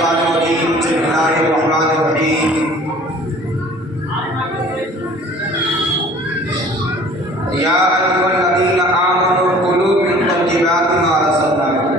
मिनश्शैतानिर्रजीम। बिस्मिल्लाहिर्रहमानिर्रहीम। या अय्युहल्लज़ीना आमनू कुलू मिन तय्यिबाति मा रज़क़नाकुम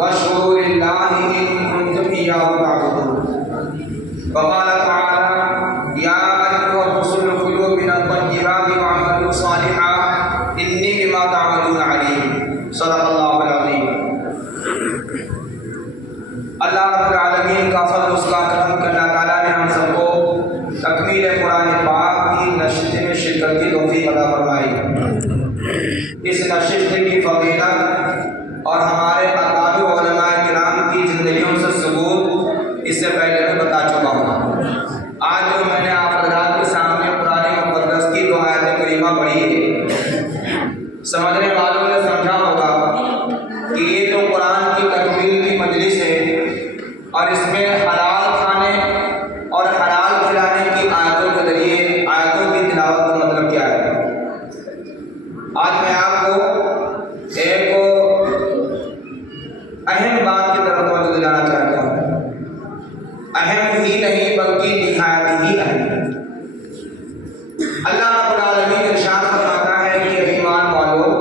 वश्कुरू लिल्लाहि इन कुंतुम इय्याहु तअबुदून। वक़ाल तआला या अय्युहर-रुसुलु कुलू मिन तय्यिबाति वअमलू सालिहान इन्नी बिमा तअमलून अलीम। सदक़ल्लाहुल अज़ीम। अल्लाह रब्बुल आलमीन का फज़ल उसका करम कि अल्लाह ताला ने हम सबको तकमील कुरान पाक की नशिस्त में शिरकत की तौफीक अता फरमाई। इस नशिस्त की फजीलत और हमारे अकाबिर उलमाए किराम की ज़िंदगियों से सबूत इससे पहले मैं बता चुका हूँ। आज जो मैंने आप हज़रात के सामने कुरान मुक़द्दस की दो आयत करीमा पढ़ी है, समझने वालों ने समझा होगा कि ये तो कुरान की तकमील की मजलिस है और इसमें हलाल खाने और हलाल खिलाने की आयतों के जरिए आयतों की तिलावत का मतलब क्या है। आज मैं आपको एक अहम बात की तरफ तवज्जो दिलाना चाहता हूँ। अहम ही नहीं बल्कि निहायत ही अहम। अल्लाह रब्बुल आलमीन इरशाद फरमाता है कि ईमान वालों,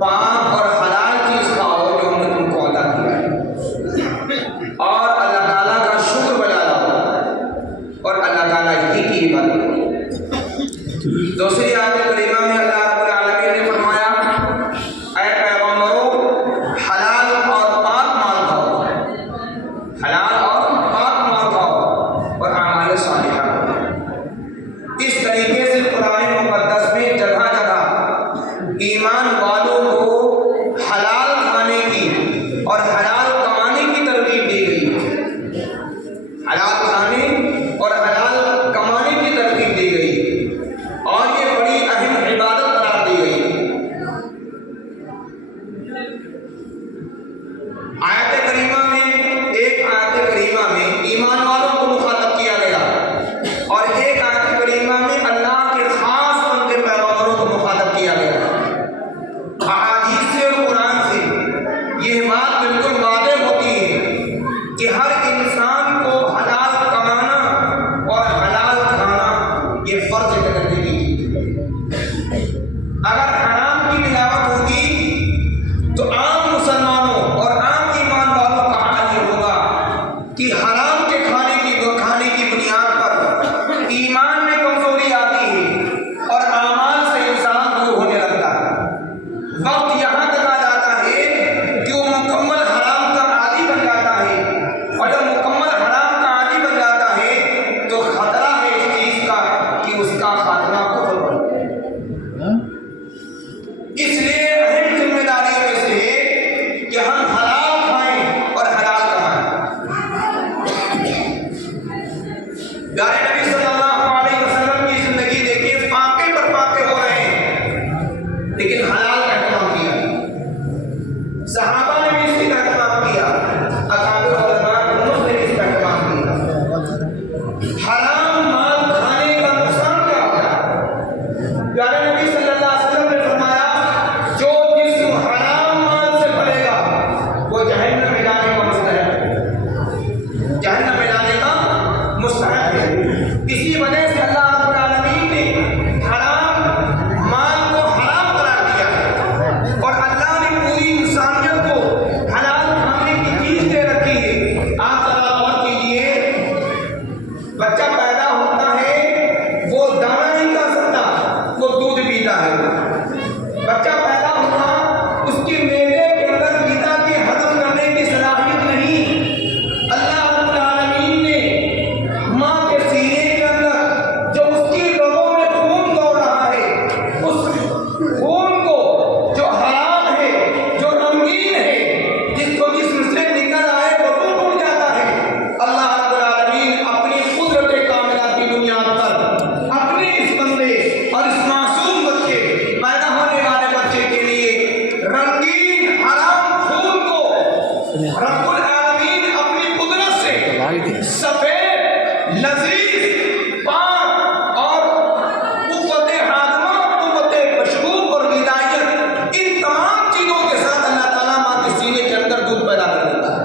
पाक और हलाल चीज़ खाओ जो हमने तुमको अता किया है, और अल्लाह ताला का शुक्र बजा लाओ और अल्लाह ताला ही की इबादत करो। दूसरी आयत करीमा में अल्लाह रब्बुल आलमीन ने फरमाया, ऐ पैगंबरों, हलाल और पाक माल खाओ, हलाल और पाक माल खाओ और आमाल सालिहा। इस तरीके से कुरान मुक़द्दस में जगह जगह ईमान वालों को हलाल खाने की और हलाल कमाने की तरगीब दी गई। हलाल खाने और हलाल कमाने की तरगीब दी गई और ये बड़ी अहम इबादत करार दी गई। आयत करीमा में, एक आयत करीमा में ईमान वालों को मुखातब किया गया और एक आयत करीमा में अल्लाह के खास उनके पैगंबरों को मुखातब किया गया। अहादीस से और कुरान से यह बात बिल्कुल वाज़ेह होती है कि हर इंसान को हलाल कमाना और हलाल खाना ये फर्ज कर दी गई। अगर हराम की मिलावट होगी तो आम मुसलमानों और आम ईमान वालों का हाल ये होगा कि हराम के खाने की बुनियाद पर ईमान में कमजोरी आती है और आमाल से इंसान दूर होने लगता है। वक्त यहाँ तक आ जाता है कि वो मुकम्मल हराम का आदी बन जाता है, और जब मुकम्मल हराम का आदी बन जाता है तो खतरा है इस चीज का कि उसका खात्मा कुफ्र बन जाए। इसलिए अहम जिम्मेदारियों में से है कि हम हलाल खाएं और हलाल कमाएं। प्यारे नबी सल्लल्लाहु अलैहि वसल्लम की जिंदगी देखिए, फाके पर फाके हो रहे हैं लेकिन हलाल का एहतमाम किया। सहाबा ने भी इसका एहतमाम किया, अकाबिर उलमा ने भी इसका एहतमाम किया। हराम माल खाने का नुकसान क्या होता है? प्यारे नबी सल्लल्लाहु अलैहि वसल्लम ने फरमाया, जो जिस्म हराम माल से पलेगा वो जहन्नम में जाने का मुस्तहक है, जहन्नम में जाने का मुस्तहक है। इसी वजह से अल्लाह रब्बुल आलमीन ने हराम माल को हराम करार दिया है और अल्लाह ने पूरी इंसानियत को हलाल खाने की चीज दे रखी है। आप जरा गौर कीजिए, बच्चा पैदा होता है वो दाना नहीं खा सकता, वो दूध पीता है। बच्चा पैदा होता, उसकी मेदे के अंदर गीता के हजम करने की सलाहियत नहीं। अल्लाह रब्बुल आलमीन ने माँ के सीने के अंदर जो उसकी रगों में खून दौड़ रहा है, उस खून को जो हराम है, जो रंगीन है, जिसको जिस्म से निकल आए वो टूट जाता है। अल्लाह रब्बुल आलमीन अपनी कुदरत कामिला की बुनियाद पर अपने इस बंदे और इस मासूम बच्चे, पैदा होने वाले बच्चे के लिए रंगीन हराम खून को रब्बुल आलमीन अपनी कुदरत से सफेद, लजीज, पाक और कुव्वते हाज़िमा, कुव्वते मशरूब और गिदायत, इन तमाम चीजों के साथ अल्लाह ताला माँ के सीने के अंदर दूध पैदा कर देता है।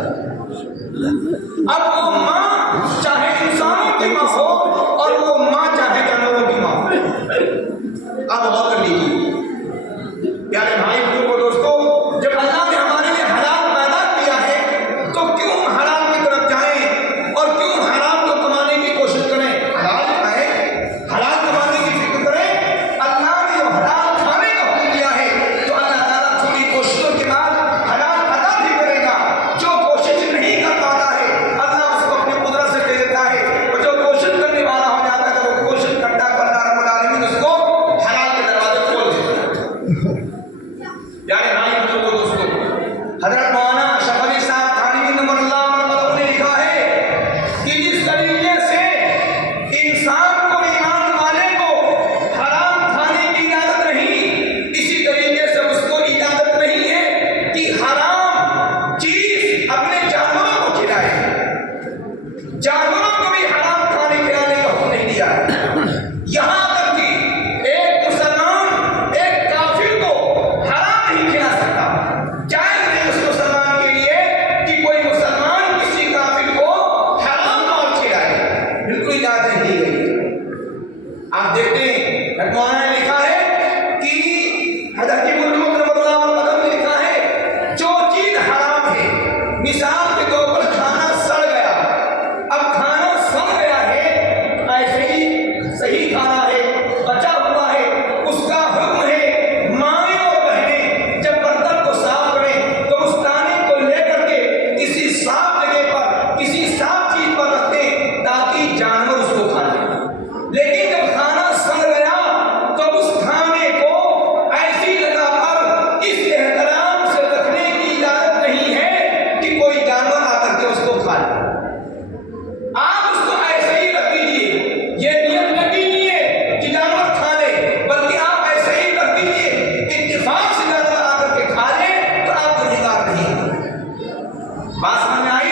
बात समझ में आई?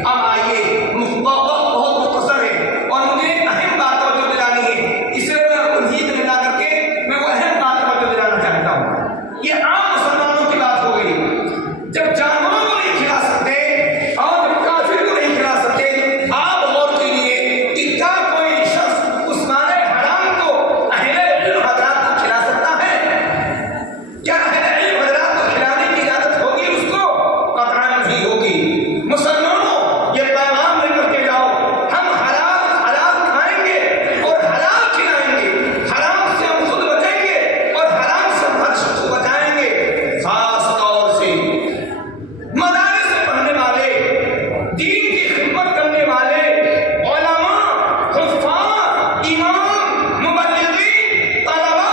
अब आइए, बहुत मुख्तसर है और मुझे अहम बात तवज्जो दिलानी है, इसलिए मैं उन्हीं को मिला करके मैं वो अहम बात तवज्जो दिलाना चाहता हूँ। ये आम मुसलमानों की बात हो गई। जब जानवरों को नहीं खिला सकते और जब काफिर को नहीं खिला सकते, आप गौर कीजिए कि क्या कोई शख्स उस माने हराम को अहले इल्म हज़रात को खिला सकता है? क्या अहले इल्म हज़रात को खिलाने की इजाजत होगी उसको? कतई नहीं होगी। मुसलमानों, ये पैगाम लेकर के जाओ, हम हलाल खाएंगे और हलाल खिलाएंगे, हराम से हम खुद बचेंगे और हराम से हर शख्स को बचाएंगे। खास तौर से मदारिस से पढ़ने वाले, दीन की खिदमत करने वाले उलमा, हुफ़्फ़ाज़, इमाम, मुबल्लिगीन, तलबा,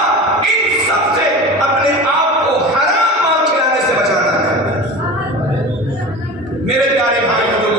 इन सब से अपने आप को हराम माल खिलाने से बचाना है। मेरे प्यारे भाइयों,